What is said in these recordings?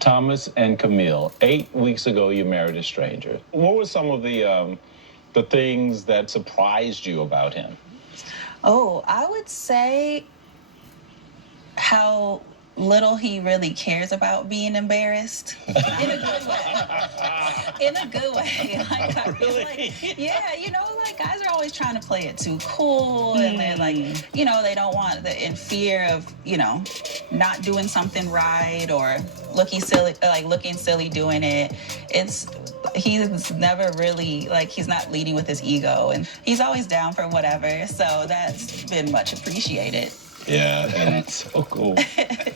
Thomas and Camille, 8 weeks ago you married a stranger. What were some of the things that surprised you about him? Oh, I would say how little he really cares about being embarrassed in a good way. In a good way. Like, I feel like, yeah, like guys are always trying to play it too cool, and they're like, they don't want the in fear of, not doing something right or looking silly doing it. He's never really, he's not leading with his ego, and he's always down for whatever, so that's been much appreciated. Yeah, and That's so cool.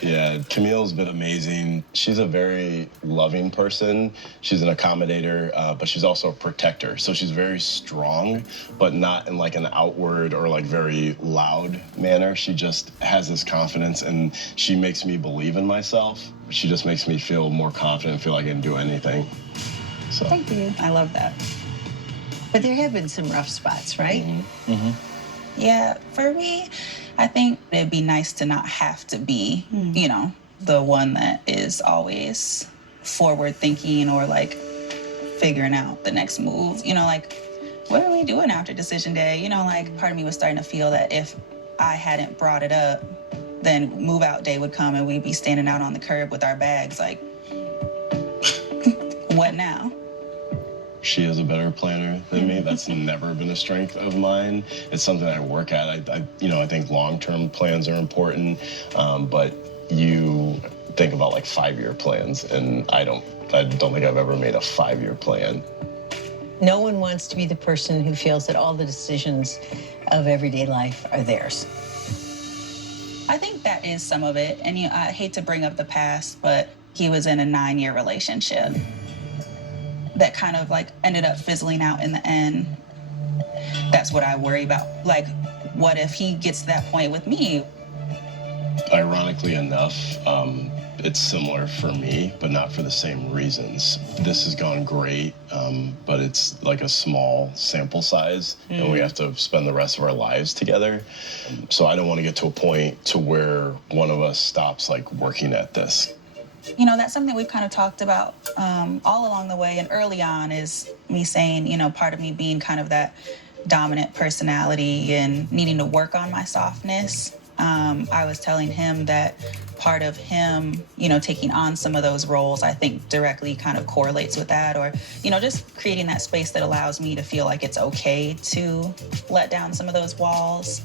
yeah, Camille's been amazing. She's a very loving person. She's an accommodator, but she's also a protector. So she's very strong, but not in like an outward or like very loud manner. She just has this confidence, and she makes me believe in myself. She just makes me feel more confident, feel like I can do anything. So. Thank you. I love that. But there have been some rough spots, right? Yeah, for me, I think it'd be nice to not have to be, the one that is always forward thinking or like figuring out the next move. What are we doing after decision day? Part of me was starting to feel that if I hadn't brought it up, then move out day would come and we'd be standing out on the curb with our bags like, what now? She is a better planner than me. That's never been a strength of mine. It's something I work at. I think long-term plans are important, but you think about like 5-year plans, and I don't think I've ever made a 5-year plan. No one wants to be the person who feels that all the decisions of everyday life are theirs. I think that is some of it. And I hate to bring up the past, but he was in a 9-year relationship that kind of like ended up fizzling out in the end. That's what I worry about. Like, what if he gets to that point with me? Ironically enough, it's similar for me, but not for the same reasons. This has gone great, but it's like a small sample size, and we have to spend the rest of our lives together. So I don't want to get to a point to where one of us stops like working at this. That's something we've kind of talked about all along the way. And early on is me saying, part of me being kind of that dominant personality and needing to work on my softness. I was telling him that part of him, taking on some of those roles, I think directly kind of correlates with that, or, just creating that space that allows me to feel like it's okay to let down some of those walls.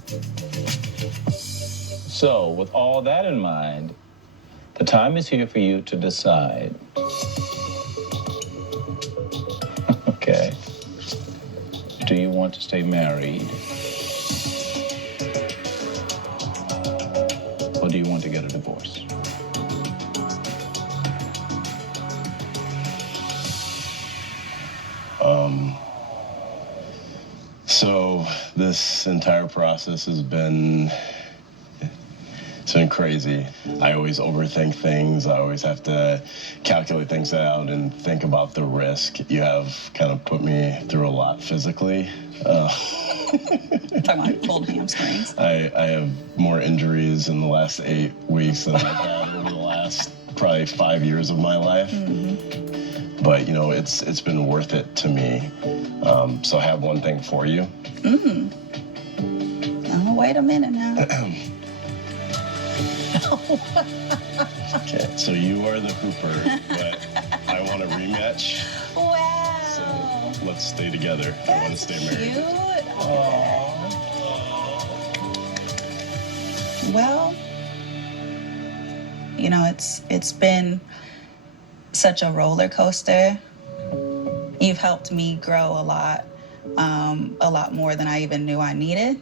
So, with all that in mind, the time is here for you to decide. Okay. Do you want to stay married? Or do you want to get a divorce? So this entire process has been, it's been crazy. I always overthink things. I always have to calculate things out and think about the risk. You have kind of put me through a lot physically. Talking about pulled hamstrings. I have more injuries in the last 8 weeks than I've had over the last probably 5 years of my life. But it's been worth it to me. So I have one thing for you. Oh, wait a minute now. Okay, so you are the hooper, but I want a rematch. Wow. So let's stay together. I want to stay married. Cute. Well, it's been such a roller coaster. You've helped me grow a lot more than I even knew I needed.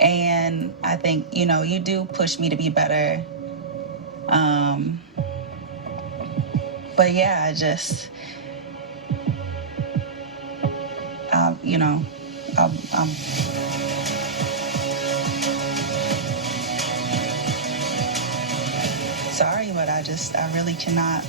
And I think, you do push me to be better. But yeah, I just, I'm sorry, but I really cannot